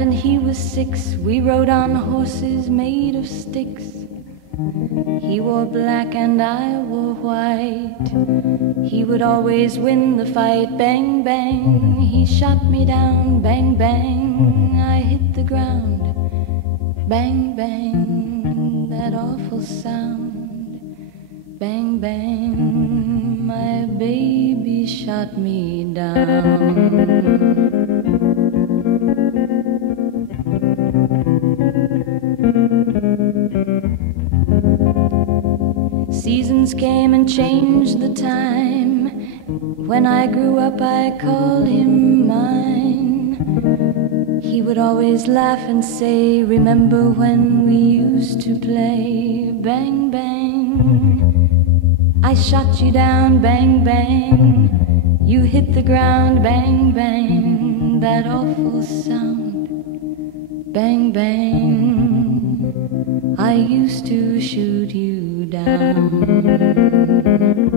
and he was 6. We rode on horses made of sticks. He wore black and I wore white. He would always win the fight. Bang, bang, he shot me down. Bang, bang, I hit the ground. Bang, bang, that awful sound. Bang, bang, my baby shot me down. Seasons came and changed the time. When I grew up I called him mine. He would always laugh and say, remember when we used to play? Bang, bang, I shot you down. Bang, bang, you hit the ground. Bang, bang, that awful sound. Bang, bang, I used to shoot you down.